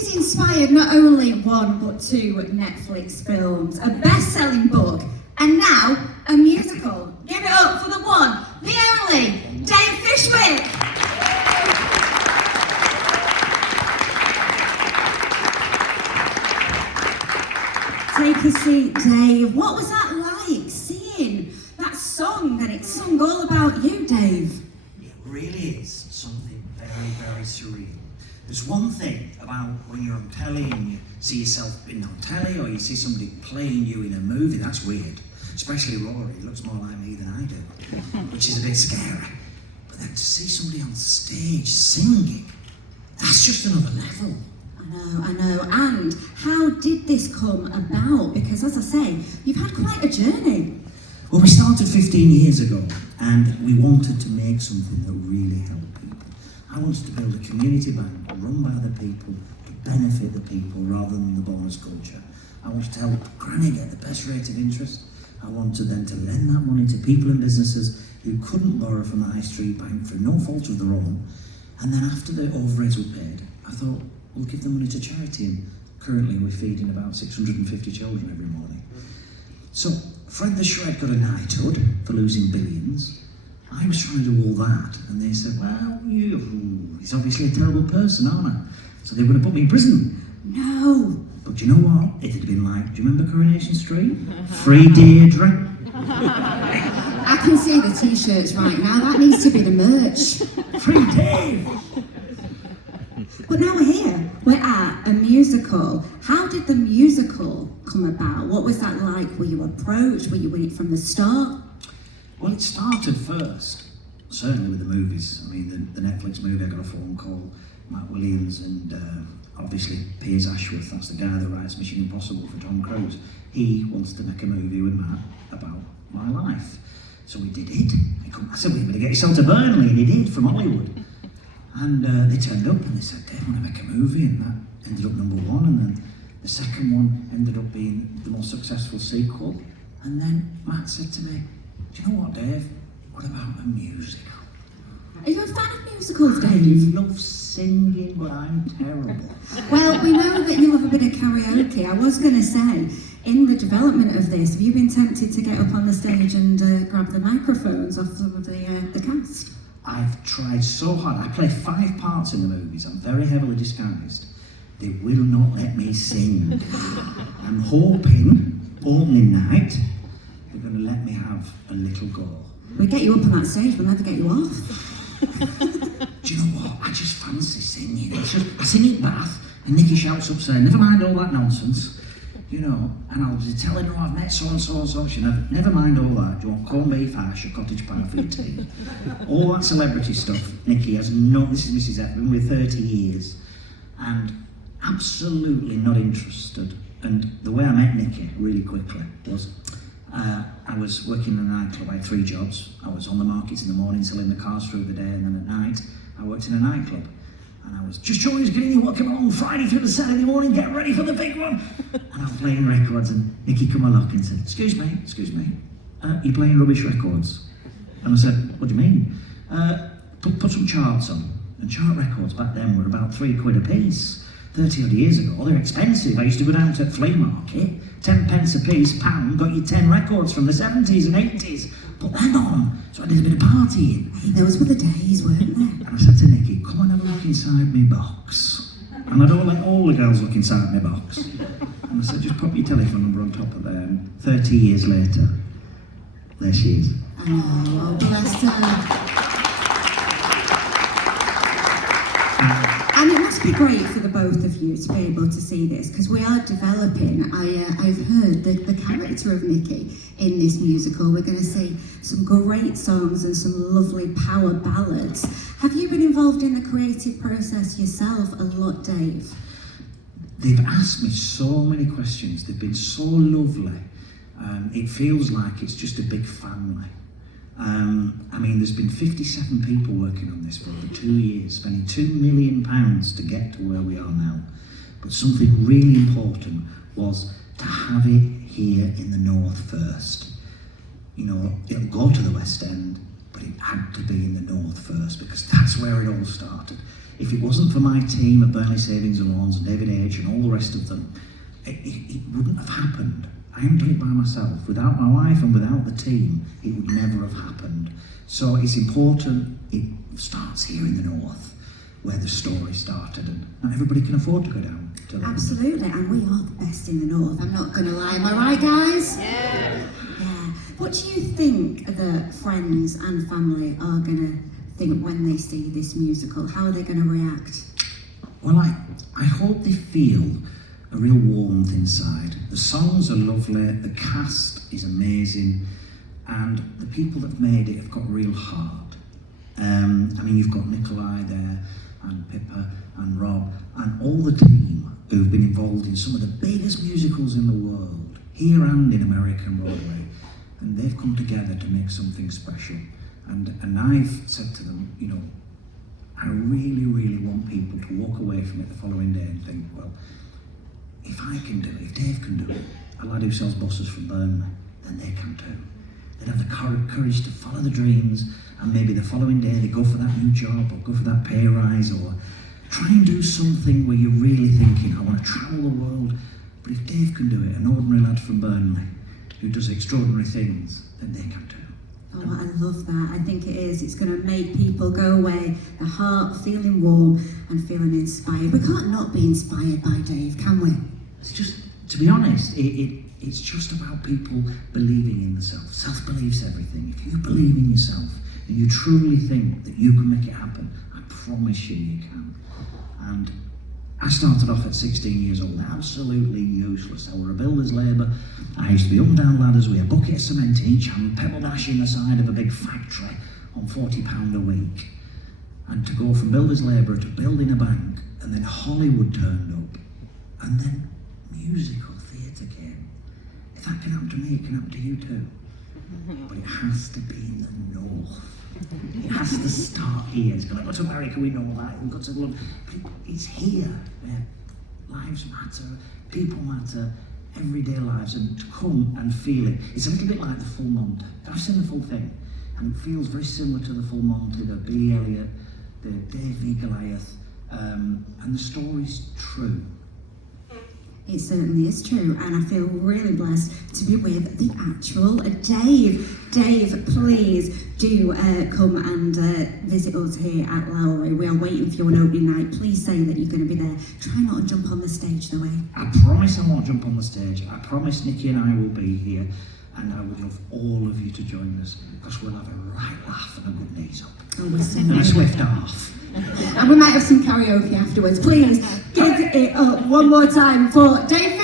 He's inspired not only one but two Netflix films, a best-selling book, and now a musical. Give it up for the one, the only, Dave Fishwick! Take a seat, Dave. What was that like, seeing that song, and it's sung all about you, Dave? It really is something very, very surreal. There's one thing about when you're on telly and you see yourself in on telly, or you see somebody playing you in a movie, that's weird. Especially Lowry, he looks more like me than I do, which is a bit scary. But then to see somebody on stage singing, that's just another level. I know. And how did this come about? Because as I say, you've had quite a journey. Well, we started 15 years ago, and we wanted to make something that really helped people. I wanted to build a community bank run by the people to benefit the people rather than the bonus culture. I wanted to help Granny get the best rate of interest. I wanted then to lend that money to people and businesses who couldn't borrow from the high street bank for no fault of their own. And then after the overheads were paid, I thought, we'll give the money to charity, and currently we're feeding about 650 children every morning. So Fred the Shred got a knighthood for losing billions. I was trying to do all that, and they said, well, he's obviously a terrible person, aren't I? So they were going to put me in prison. No. But do you know what? It had been like, do you remember Coronation Street? Free Deirdre. I can see the t-shirts right now. That needs to be the merch. Free Dave. But now we're here. We're at a musical. How did the musical come about? What was that like? Were you approached? Were you in it from the start? Well, it started first, certainly with the movies. I mean, the Netflix movie, I got a phone call, Matt Williams and obviously Piers Ashworth, that's the guy that writes Mission Impossible for Tom Cruise. He wants to make a movie with Matt about my life. So we did it. I said, well, you better get yourself to Burnley, and he did, from Hollywood. And they turned up and they said, Dave, I want to make a movie, and that ended up number one, and then the second one ended up being the most successful sequel. And then Matt said to me, do you know what, Dave? What about a musical? Are you a fan of musicals, Dave? I love singing, but I'm terrible. Well, we know that you love a bit of karaoke. I was going to say, in the development of this, have you been tempted to get up on the stage and grab the microphones off some of the cast? I've tried so hard. I play 5 parts in the movies. I'm very heavily disguised. They will not let me sing. I'm hoping, opening night, they're going to let me have a little go. We get you up on that stage, we'll never get you off. Do you know what? I just fancy singing. It's just, I sing in Bath, and Nikki shouts up saying, never mind all that nonsense. You know, and I'll be telling her I've met so and so and so. She never mind all that. Do you want corned beef hash or cottage pie for your tea? All that celebrity stuff. Nikki has no. This is Mrs. F. Been with 30 years, and absolutely not interested. And the way I met Nikki really quickly was, I was working in a nightclub. I had 3 jobs. I was on the markets in the morning, selling the cars through the day, and then at night I worked in a nightclub. And I was just showing you getting you what came along Friday through the Saturday morning, get ready for the big one. And I was playing records, and Nikki come along and said, excuse me, you're playing rubbish records? And I said, what do you mean? Put some charts on. And chart records back then were about £3 a piece. 30 odd years ago, they're expensive. I used to go down to a flea market, 10 pence a piece, pound, got you 10 records from the 70s and 80s. Put them on. So I did a bit of partying. Hey, those were the days, weren't they? And I said to Nikki, come and have a look inside me box. And I don't let all the girls look inside my box. And I said, just pop your telephone number on top of there. And 30 years later, there she is. Oh, bless her. And it must be great for the both of you to be able to see this, because we are developing. I've heard the character of Nikki in this musical. We're going to see some great songs and some lovely power ballads. Have you been involved in the creative process yourself a lot, Dave? They've asked me so many questions. They've been so lovely. It feels like it's just a big family. I mean, there's been 57 people working on this for over 2 years, spending £2 million to get to where we are now. But something really important was to have it here in the north first. You know, it'll go to the West End, but it had to be in the north first, because that's where it all started. if it wasn't for my team at Burnley Savings and Loans and David H and all the rest of them, it wouldn't have happened. I haven't done it by myself. Without my wife and without the team, it would never have happened. So it's important it starts here in the north, where the story started, and not everybody can afford to go down to London. Absolutely, and we are the best in the north, I'm not going to lie. Am I right, guys? Yeah. Yeah. What do you think that friends and family are going to think when they see this musical? How are they going to react? Well, I hope they feel a real warmth inside. The songs are lovely, the cast is amazing, and the people that have made it have got a real heart. I mean, you've got Nikolai there, and Pippa, and Rob, and all the team who've been involved in some of the biggest musicals in the world, here and in American Broadway, and they've come together to make something special. And I've said to them, you know, I really, really want people to walk away from it the following day and think, well, if I can do it, if Dave can do it, a lad who sells buses from Burnley, then they can too. They'd have the courage to follow the dreams, and maybe the following day they go for that new job, or go for that pay rise, or try and do something where you're really thinking, I want to travel the world. But if Dave can do it, an ordinary lad from Burnley, who does extraordinary things, then they can too. Oh, I love that. I think it is. It's going to make people go away, the heart feeling warm and feeling inspired. We can't not be inspired by Dave, can we? It's just, to be honest, it's just about people believing in themselves. Self-belief's everything. If you believe in yourself and you truly think that you can make it happen, I promise you can. And I started off at 16 years old, absolutely useless. I was a builder's labour. I used to be up and down ladders with a bucket of cement in each hand, pebble dashing the side of a big factory on £40 a week. And to go from builder's labourer to building a bank, and then Hollywood turned up, and then musical theatre came. If that can happen to me, it can happen to you too. But it has to be in the north. It has to start here. It's got to go to America, we know that. We've got to London. But it's here where lives matter, people matter, everyday lives, and to come and feel it. It's a little bit like the Full Monty. I've seen the full thing, and it feels very similar to the Full Monty, the Billy Elliot, the Dave Fishwick, and the story's true. It certainly is true, and I feel really blessed to be with the actual Dave. Dave, please do come and visit us here at Lowry. We are waiting for you on opening night. Please say that you're going to be there. Try not to jump on the stage, though, eh? I promise I won't jump on the stage. I promise Nikki and I will be here, and I would love all of you to join us, because we'll have a right laugh and a good knees up. Oh, we're so And a swift half. And we might have some karaoke afterwards. Please give it up one more time for Dave